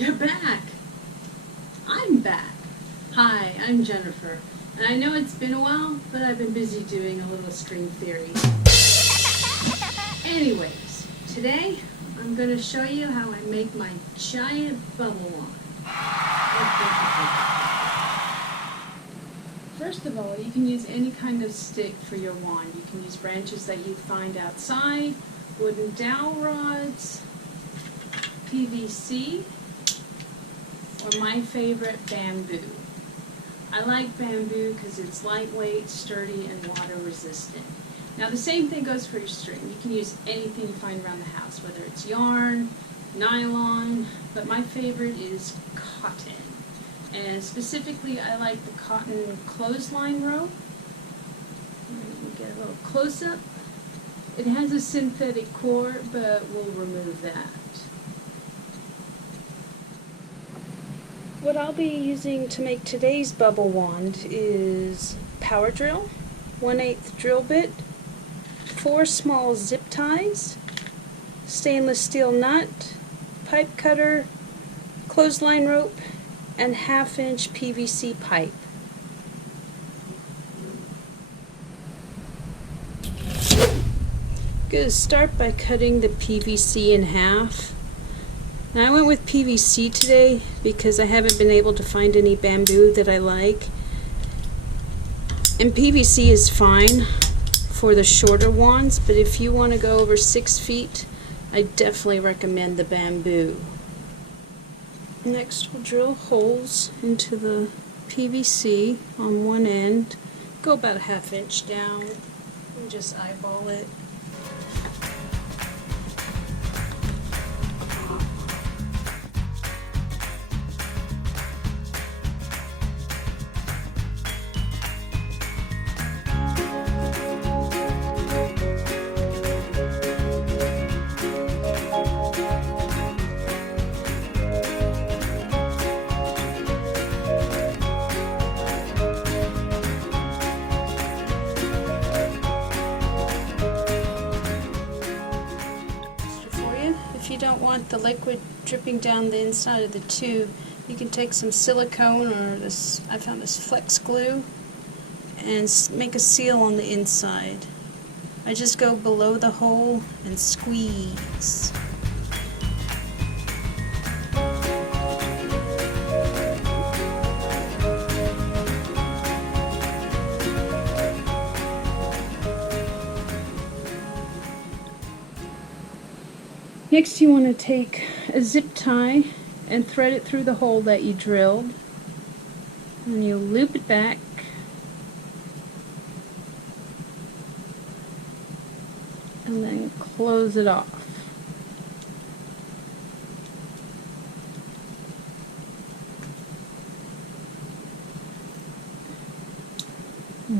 You're back. I'm back. Hi, I'm Jennifer. And I know it's been a while, but I've been busy doing a little string theory. Anyways, today I'm going to show you how I make my giant bubble wand. First of all, you can use any kind of stick for your wand. You can use branches that you find outside, wooden dowel rods, PVC, or my favorite, bamboo. I like bamboo because it's lightweight, sturdy, and water resistant. Now the same thing goes for your string. You can use anything you find around the house, whether it's yarn, nylon, but my favorite is cotton. And specifically I like the cotton clothesline rope. We'll get a little close up. It has a synthetic core, but we'll remove that. What I'll be using to make today's bubble wand is power drill, 1/8 drill bit, 4 small zip ties, stainless steel nut, pipe cutter, clothesline rope, and 1/2-inch PVC pipe. I'm going to start by cutting the PVC in half. Now I went with PVC today because I haven't been able to find any bamboo that I like. And PVC is fine for the shorter wands, but if you want to go over 6 feet, I definitely recommend the bamboo. Next we'll drill holes into the PVC on one end. Go about a 1/2 inch down and just eyeball it. If you don't want the liquid dripping down the inside of the tube, you can take some silicone or this, I found this flex glue, and make a seal on the inside. I just go below the hole and squeeze. Next you want to take a zip tie and thread it through the hole that you drilled, and you loop it back and then close it off.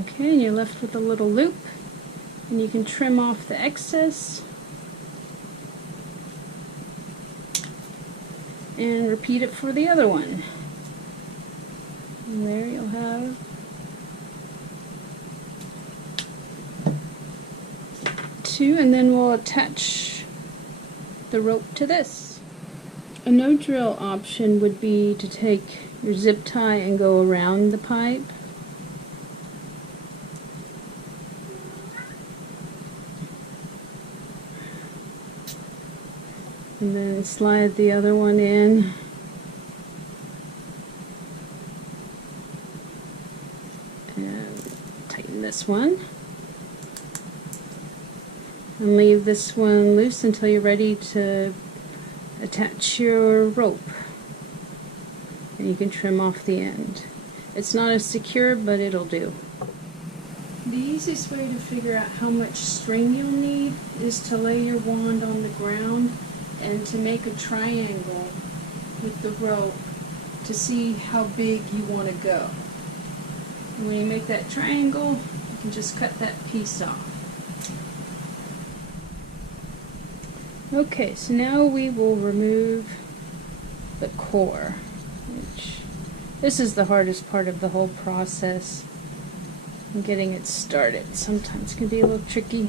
Okay, and you're left with a little loop, and you can trim off the excess. And repeat it for the other one. And there you'll have two, and then we'll attach the rope to this. A no drill option would be to take your zip tie and go around the pipe. And then slide the other one in. And tighten this one. And leave this one loose until you're ready to attach your rope. And you can trim off the end. It's not as secure, but it'll do. The easiest way to figure out how much string you'll need is to lay your wand on the ground and to make a triangle with the rope to see how big you want to go. And when you make that triangle, you can just cut that piece off. Okay, so now we will remove the core, which this is the hardest part of the whole process. And getting it started sometimes can be a little tricky.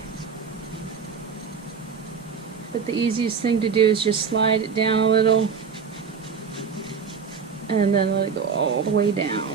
But the easiest thing to do is just slide it down a little and then let it go all the way down.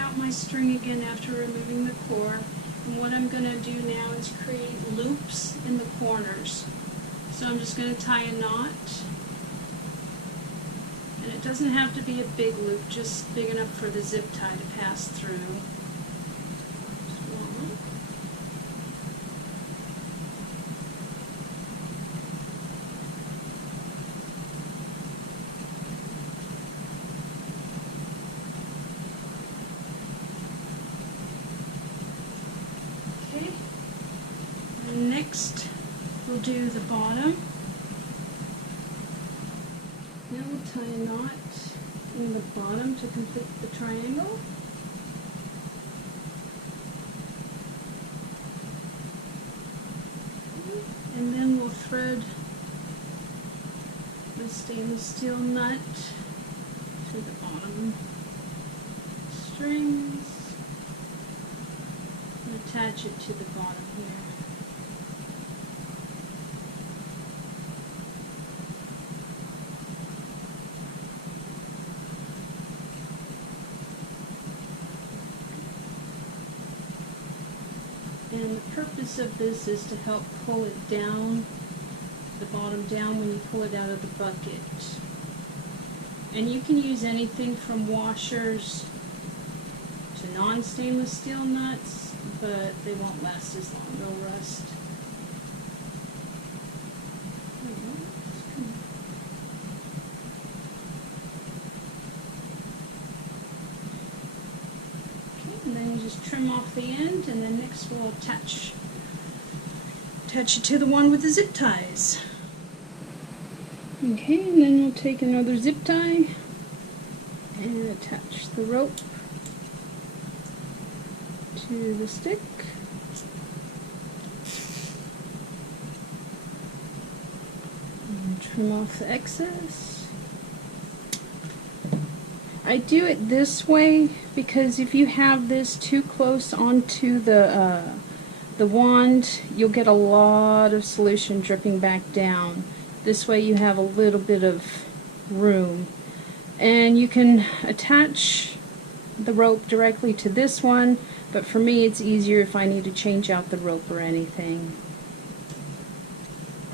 Out my string again after removing the core, and what I'm going to do now is create loops in the corners. So I'm just going to tie a knot, and it doesn't have to be a big loop, just big enough for the zip tie to pass through. Just one. Next, we'll do the bottom. Now we'll tie a knot in the bottom to complete the triangle. And then we'll thread the stainless steel nut to the bottom strings and attach it to the bottom here. And the purpose of this is to help pull it down, the bottom down when you pull it out of the bucket. And you can use anything from washers to non-stainless steel nuts, but they won't last as long, they'll rust. And then you just trim off the end, and then next we'll attach it to the one with the zip ties. Okay, and then we'll take another zip tie and attach the rope to the stick. And trim off the excess. I do it this way because if you have this too close onto the wand, you'll get a lot of solution dripping back down. This way you have a little bit of room. And you can attach the rope directly to this one, but for me it's easier if I need to change out the rope or anything.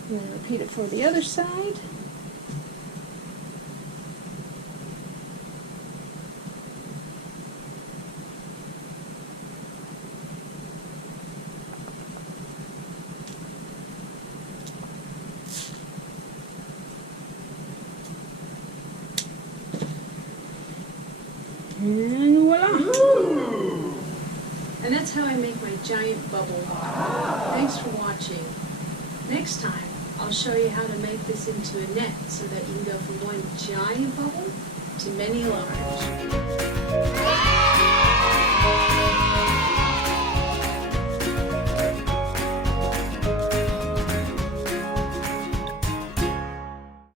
I'm going to repeat it for the other side. And voila! Ooh. And that's how I make my giant bubble. Thanks for watching. Next time, I'll show you how to make this into a net so that you can go from one giant bubble to many large.